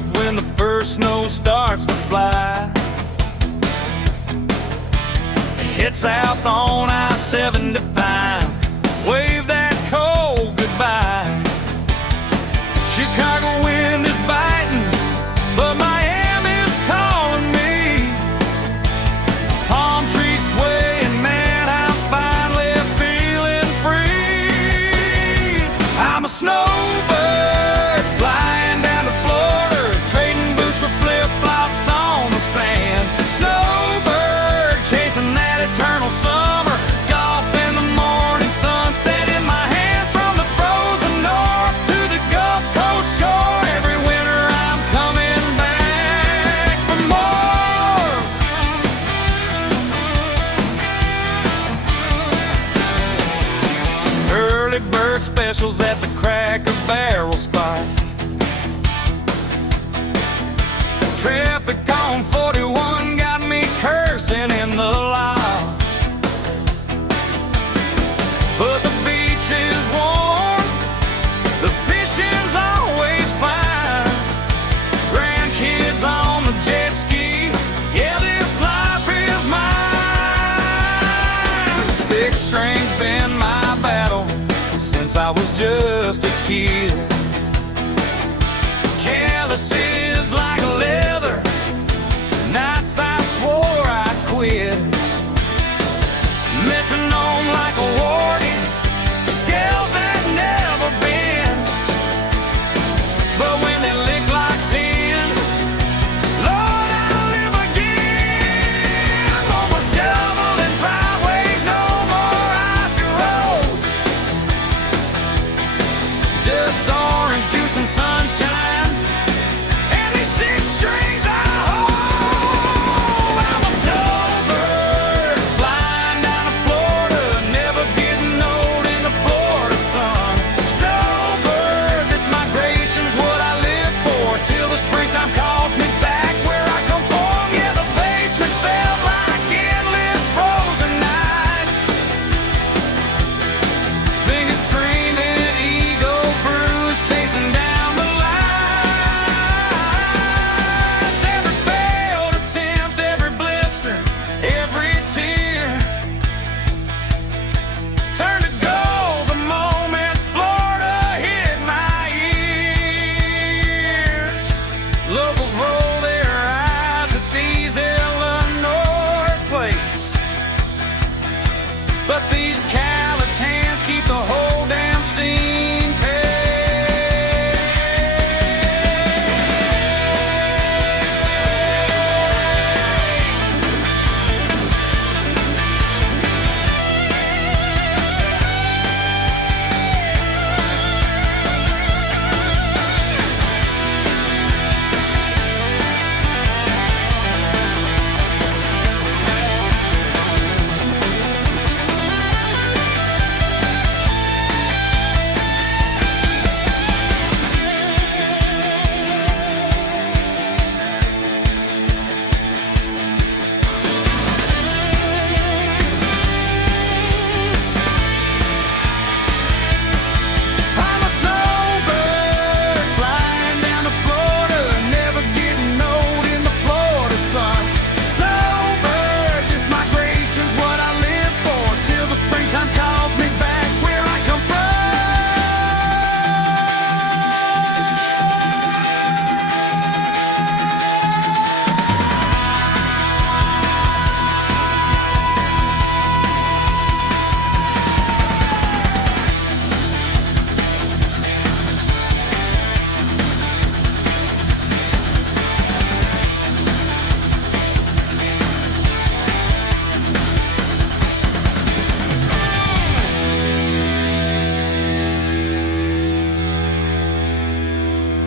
truck when the first snow starts to fly. Head south on I-75, wave that cold goodbye. Chicago wind is biting, but Miami's calling me. Palm trees swaying, man, I'm finally feeling free. I'm a snowbird flying down to Florida, trading boots for flip-flops on the sand. Snowbird chasing that eternal summer, golf in the morning, sunset in my hand. From the frozen north to the Gulf Coast shore, every winter I'm coming back for more. Early bird specials at the Cracker Barrel spot. Traffic on 41 got me cursing in the lot, but the beach is warm, the fishing's always fine. Grandkids on the jet ski, yeah, this life is mine. Six strings been my battle since I was just a kid.